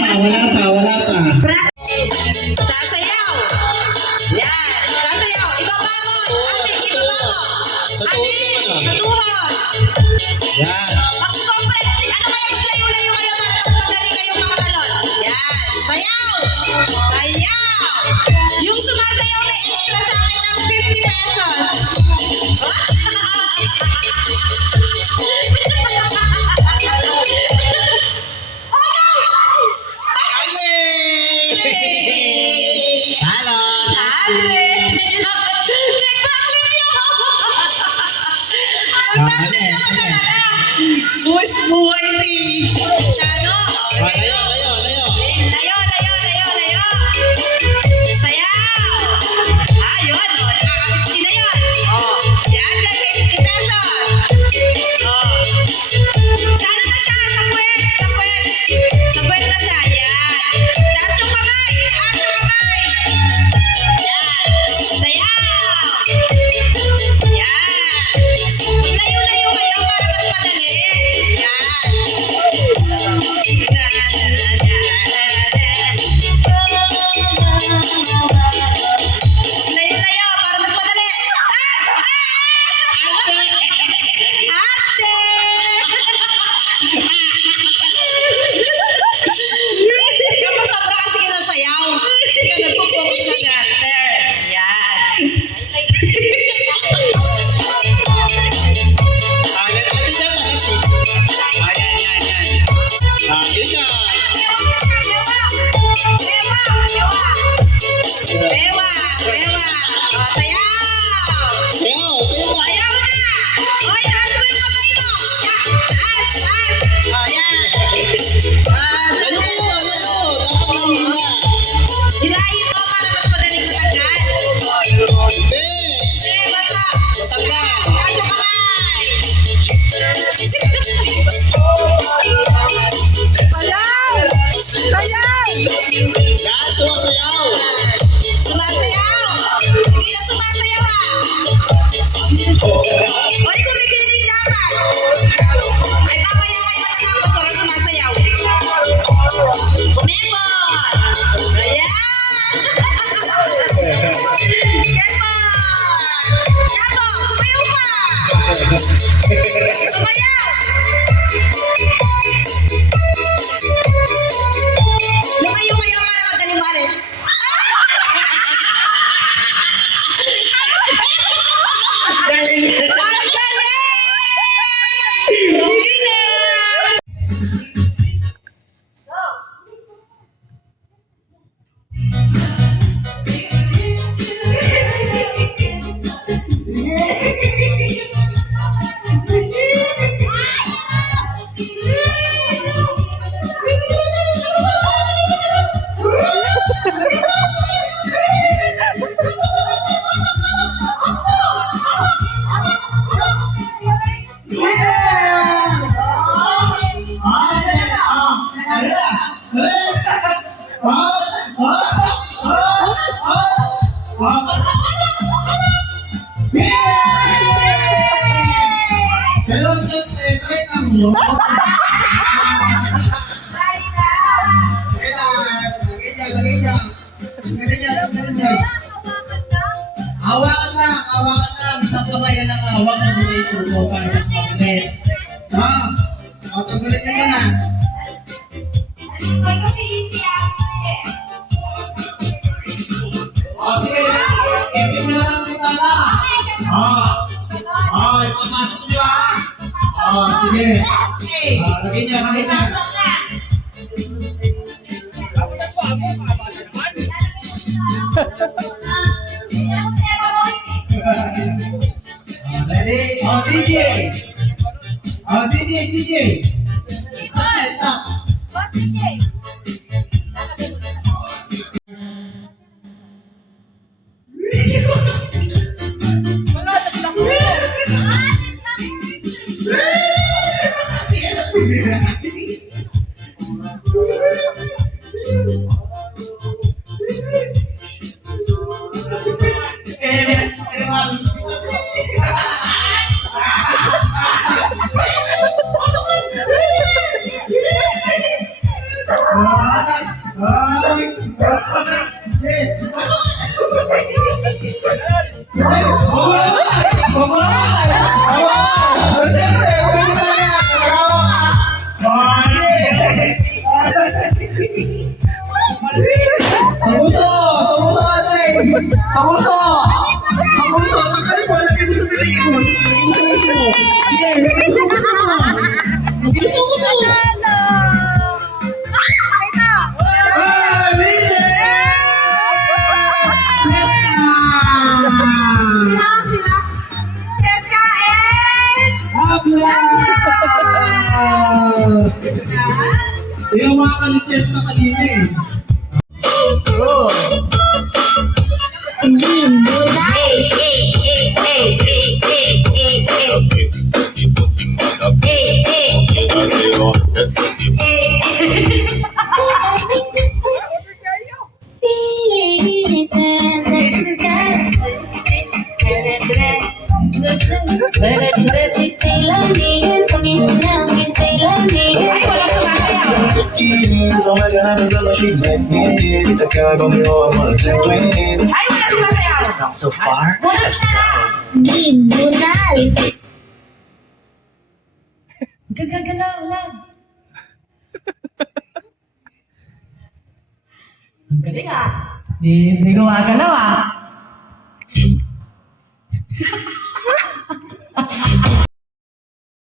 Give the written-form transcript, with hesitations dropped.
Wala pa. Sasayaw. Yan. Sasayaw. Ibabangon. Ate, ibabangon. Sa Ate, sa tuhod. Yan. Mag-complete. Ano kaya maglayo-layo kayo para mas madali kayong makatalon? Yan. Sayaw. Sayaw. Yung sumasayaw may extra sa akin ng 50 pesos. Halo. Buhay si Shano. Layo. Layo. Sayaw. Ayun, nakakapit na yun. Yan, guys, 50 pesos. Sana na siya, sa puwet na siya. Yan. Taas yung kamay. Yan. Sayaw. Yan. Layo-layo kayo para mas madali. Yan. Layo-layo para mas madali. Ate! Kapag sobra kasi ka sa sayaw, hindi ka nagpo-focus sa garter. Yan. Bewa. Sayaw. Sayaw na! Oy, taas mo yung kamay mo! Taas! Yan! Hilahin mo para mas madaling matanggal. Basta! Taas yung kamay! Sumasayaw! Hindi na sumasayaw Oy, kumikilig dapat! Ay, mamaya kayo matatapos wala sumasayaw. Member! Ayan! Member! Yabo, sumayaw ka! Sumayaw! Lumayo kayo para madaling malis. Ang galing! Pero siyempre, try lang mo. Hawakan lang. Isang kamay lang hawak na may suko para mas mabilis. Tanggalin niyo na. Sige, ibig mo na lang kita na. Ipapasok niyo sige. Lagay niya. Ready? DJ. Stop. Pasok Sa puso! Sa puso, ate! Sa puso! Sa puso! Tanggalin mo, lagay mo sa bibig mo. Lagay mo sa puso mo. Sige, lagay mo sa puso mo. Lagay mo sa puso mo. Ah, Mili! Habla! Yung mga kaliches na kanina eh. Oh. Ay, wala sumasayaw. She lets me in. The girl gon' be all my twins. Ay, wala sumasayaw. Song so far. Bunot na. Gagagalaw, love. Ang galing ah. Di gumagalaw ah.